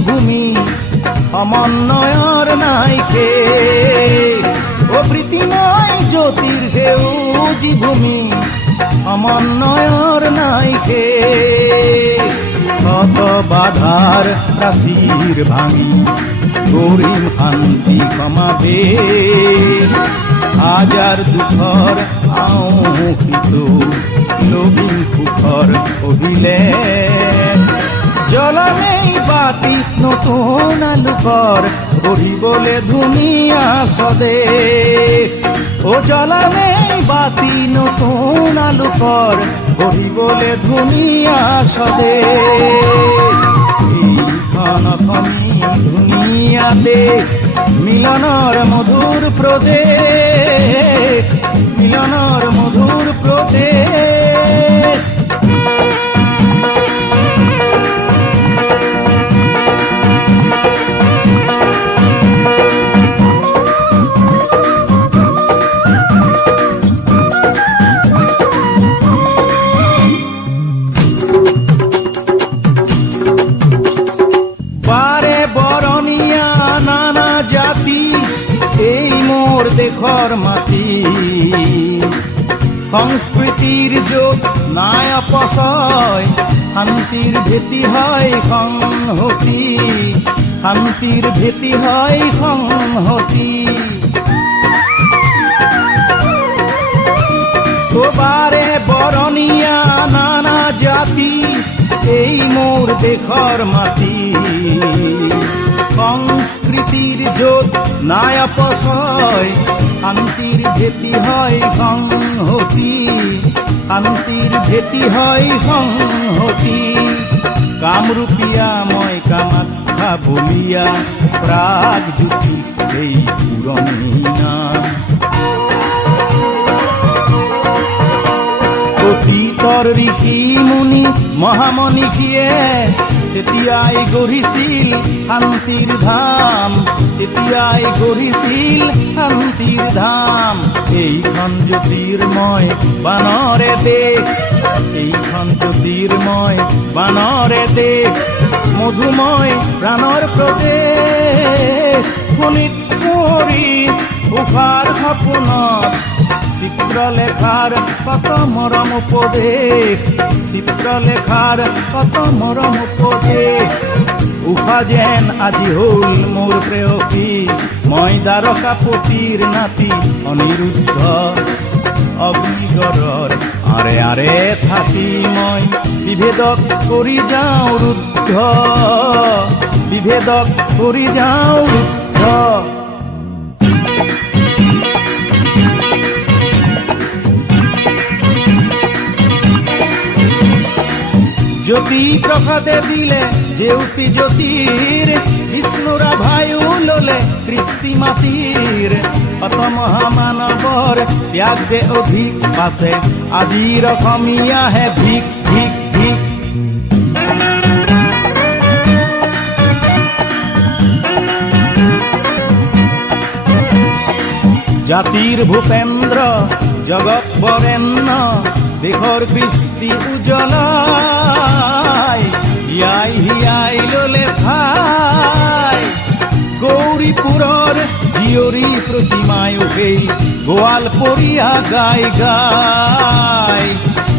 ভূমি সমন্বয়ৰ নাইকে ও প্রীতিময় জ্যোতির সেউজী ভূমি সমন্বয়ৰ নাইকে শত বাধাৰ প্ৰাচীৰ ভাঙি গৰিম শান্তি সমাবে হাজাৰ দুখৰ আওহিত লবিন সুখৰ অভিলে জ্বলামেই বাতি নতুন আলোকৰ গঢ়িবলে ধুনীয়া স্বদেশ ও জ্বলামেই বাতি নতুন আলোকৰ গঢ়িবলে ধুনীয়া স্বদেশ এইখন অসমী ধুনীয়া দেশ মিলনৰ মধুৰ প্ৰদেশ মিলনৰ মধুৰ প্ৰদেশ দেশৰ মাটি সংস্কৃতিৰ য'ত নাই অপচয় শান্তিৰ ভেটি হয় সংহতি শান্তিৰ ভেটি হয় সংহতি তোবাৰে বৰণীয়া নানা জাতি এই মোৰ দেশৰ মাটি সংস্কৃতিৰ য'ত নাই অপচয় শান্তিৰ ভেটি হয় সংহতি শান্তিৰ ভেটি হয় সংহতি কামৰূপীয়া মই কামাখ্যা বলিয়া প্ৰাগজ্যোতি এই পুৰণি নাম অতীতৰ ঋষি মুনি মহামনীষীয়ে তেতিয়াই গঢ়িছিল শান্তিৰ ধাম তেতিয়াই গঢ়িছিল শান্তিৰ ধাম এইখন জ্যোতিৰ্ময় বানৰে দেশ এইখন জ্যোতিৰ্ময় বানৰে দেশ মধুময় প্ৰাণৰ প্ৰদেশ শোণিত কুঁৱৰী উষাৰ সপোনত চিত্ৰলেখাৰ কত মৰম উপদেশ চিত্ৰলেখাৰ কত মৰম উপদেশ উষা যেন আজি হ'ল মোৰ প্ৰেয়সী মই দ্বাৰকাপতিৰ নাতি অনিৰুদ্ধ অগ্নিগড়ৰ আৰে আৰে থাকি মই বিভেদক কৰি যাওঁ ৰুদ্ধ বিভেদক কৰি যাওঁ ৰুদ্ধ জ্যোতি প্ৰসাদে দিলে জেউতি জ্যোতিৰ বিষ্ণুৰা ভায়ু ললে কৃষ্টি মাটিৰ শত মহামানৱৰ ত্যাগ যে অধিক পাছে আজিৰ অসমীয়াহে ভিক ভিক ভিক জাতিৰ ভূপেন্দ্ৰ জগত বৰেণ্য দেশৰ কৃষ্টি উজ্বলাই হিয়াই হিয়াই ললে ঠাই গৌৰীপুৰৰ জীয়ৰী প্ৰতিমায়ো সেই গোৱালপৰীয়া গাই গাই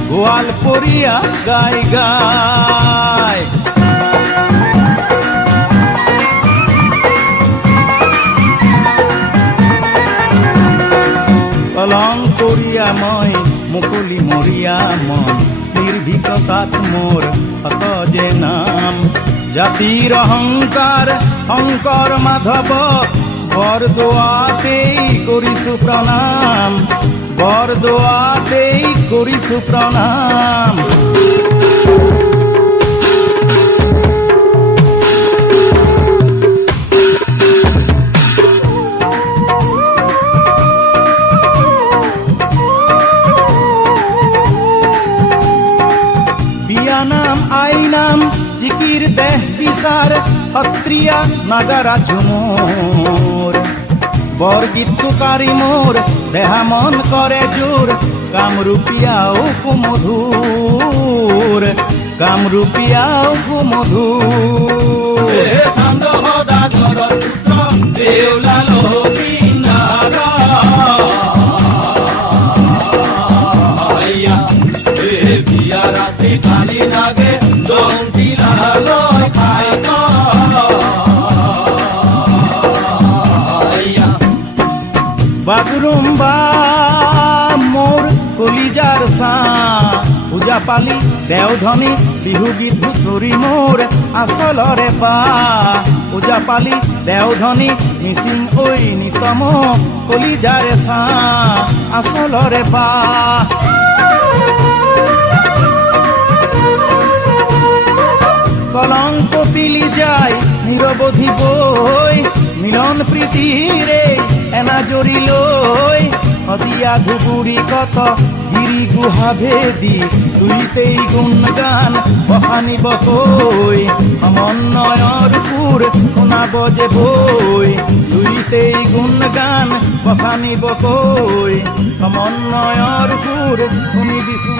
গোৱালপৰীয়া গাই গাই কলংকৰীয়া মই মুকলি মৰিয়া মন নিৰ্ভীকতাত মোৰ হত যে নাম জাতিৰ অহংকাৰ শংকৰ মাধৱ বৰদোৱাতেই কৰিছো প্ৰণাম বৰদোৱাতেই কৰিছো প্ৰণাম আইনাম জিকির দেহ বিচার সত্রিয়া নাগারা ঝুমুর বৰগীত তুকারি মোর দেহা মন করে জোর কামরূপিয়াও কুমধুর কামরূপিয়াও কুমধুর পালি দেওধনী বিহুগীত হুঁচৰি মোৰ আচলৰে পা ওজা পালি দেওধনী মিচিং ঐ নিতম কলিজাৰে চা আচলৰে পা কলংক পিলি যায় নিৰৱধি বৈ মিলন প্ৰীতিৰে এনাজৰি লৈ সদিয়া ধুবুৰী কত গিৰি গুহা ভেদি দুইতেই গুণ গান বসানিব কৈ সমন্বয়ৰ সুৰ শুনাব যে বৈ দুইতেই গুণ গান বসানিব কৈ সমন্বয়ৰ সুৰ শুনিবিচোন